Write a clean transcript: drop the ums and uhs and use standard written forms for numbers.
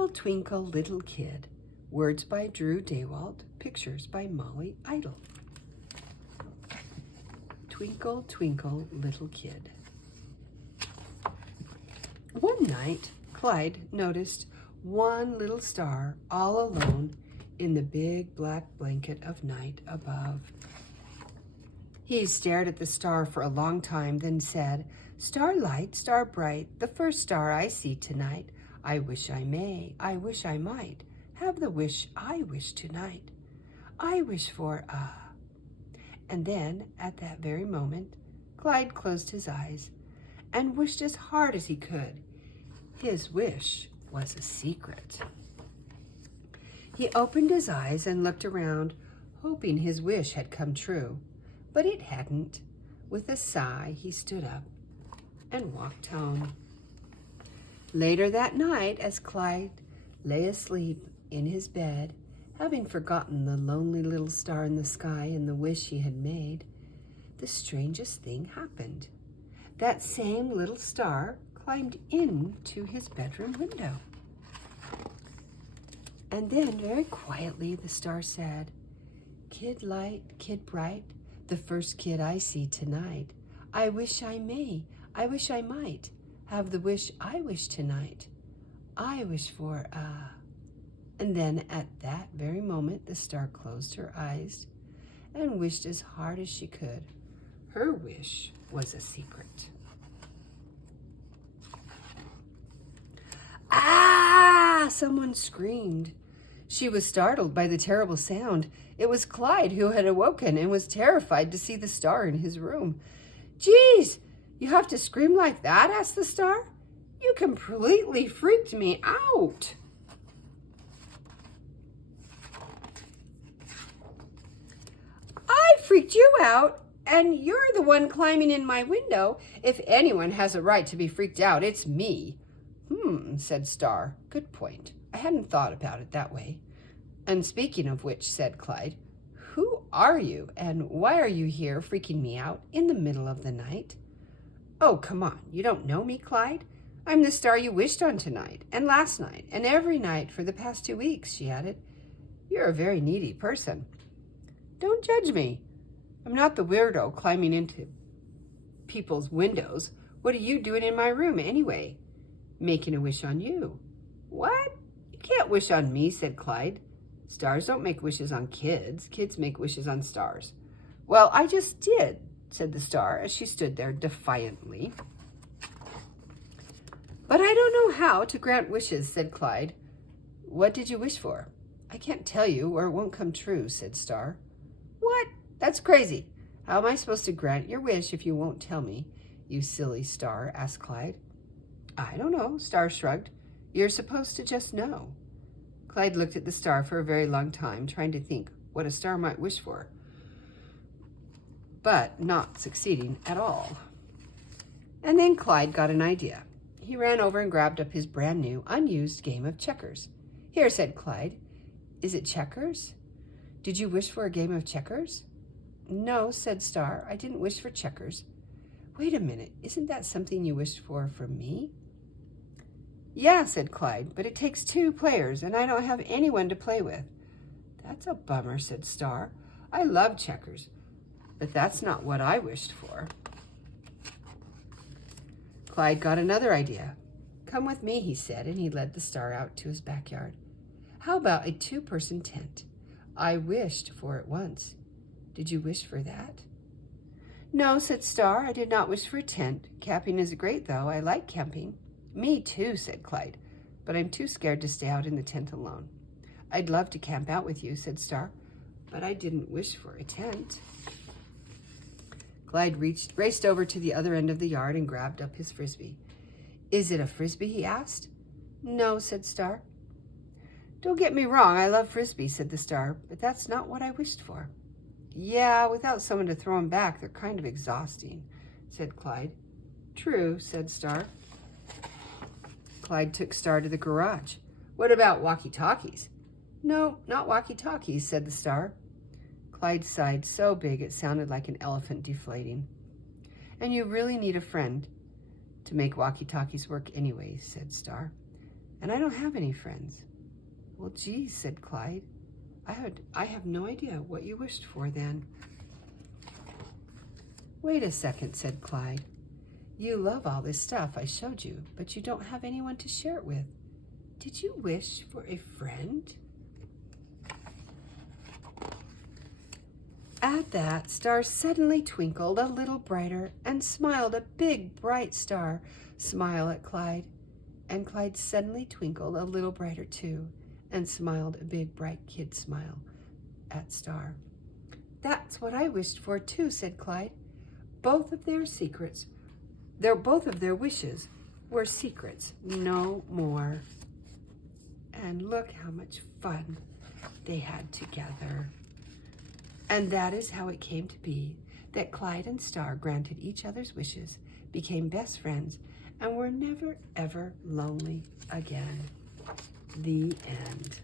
Twinkle Twinkle Little Kid. Words by Drew Daywalt. Pictures by Molly Idle. Twinkle Twinkle Little Kid. One night, Clyde noticed one little star all alone in the big black blanket of night above. He stared at the star for a long time, then said, "Starlight, star bright, the first star I see tonight. I wish I may, I wish I might, have the wish I wish tonight. I wish for a..." And then, at that very moment, Clyde closed his eyes and wished as hard as he could. His wish was a secret. He opened his eyes and looked around, hoping his wish had come true. But it hadn't. With a sigh, he stood up and walked home. Later that night, as Clyde lay asleep in his bed, having forgotten the lonely little star in the sky and the wish he had made, the strangest thing happened. That same little star climbed into his bedroom window. And then, very quietly, the star said, "Kid light, kid bright, the first kid I see tonight. I wish I may, I wish I might, have the wish I wish tonight. I wish for a..." And then at that very moment, the star closed her eyes and wished as hard as she could. Her wish was a secret. "Ah!" someone screamed. She was startled by the terrible sound. It was Clyde, who had awoken and was terrified to see the star in his room. "Geez, you have to scream like that?" asked the star. "You completely freaked me out." "I freaked you out, and you're the one climbing in my window. If anyone has a right to be freaked out, it's me." Said Star. "Good point. I hadn't thought about it that way." "And speaking of which," said Clyde, "who are you, and why are you here freaking me out in the middle of the night?" "Oh, come on. You don't know me, Clyde? I'm the star you wished on tonight, and last night, and every night for the past 2 weeks," she added. "You're a very needy person." "Don't judge me. I'm not the weirdo climbing into people's windows. What are you doing in my room anyway?" "Making a wish on you." "What? You can't wish on me," said Clyde. "Stars don't make wishes on kids. Kids make wishes on stars." "Well, I just did," said the star as she stood there defiantly. "But I don't know how to grant wishes," said Clyde. "What did you wish for?" "I can't tell you or it won't come true," said Star. "What? That's crazy. How am I supposed to grant your wish if you won't tell me, you silly star?" asked Clyde. "I don't know," Star shrugged. "You're supposed to just know." Clyde looked at the star for a very long time, trying to think what a star might wish for, but not succeeding at all. And then Clyde got an idea. He ran over and grabbed up his brand new, unused game of checkers. "Here," said Clyde. "Is it checkers? Did you wish for a game of checkers?" "No," said Star. "I didn't wish for checkers." "Wait a minute. Isn't that something you wished for me?" "Yeah," said Clyde, "but it takes 2 players, and I don't have anyone to play with." "That's a bummer," said Star. "I love checkers, but that's not what I wished for." Clyde got another idea. "Come with me," he said, and he led the star out to his backyard. "How about a 2-person tent? I wished for it once. Did you wish for that?" "No," said Star. "I did not wish for a tent. Camping is great, though. I like camping." "Me too," said Clyde, "but I'm too scared to stay out in the tent alone." "I'd love to camp out with you," said Star, "but I didn't wish for a tent." Clyde raced over to the other end of the yard and grabbed up his frisbee. "Is it a frisbee?" he asked. "No," said Star. "Don't get me wrong, I love frisbee," said the star, "but that's not what I wished for." "Yeah, without someone to throw them back, they're kind of exhausting," said Clyde. "True," said Star. Clyde took Star to the garage. "What about walkie-talkies?" "No, not walkie-talkies," said the star. Clyde sighed so big it sounded like an elephant deflating. "And you really need a friend to make walkie-talkies work anyway," said Star. and I don't have any friends. Well, geez, said Clyde. I have no idea what you wished for then. Wait a second, said Clyde. You love all this stuff I showed you, but you don't have anyone to share it with. Did you wish for a friend? At that, Star suddenly twinkled a little brighter and smiled a big, bright star smile at Clyde. And Clyde suddenly twinkled a little brighter too and smiled a big, bright kid smile at Star. That's what I wished for too, said Clyde. Both of their wishes were secrets, no more. And look how much fun they had together. And that is how it came to be that Clyde and Star granted each other's wishes, became best friends, and were never, ever lonely again. The end.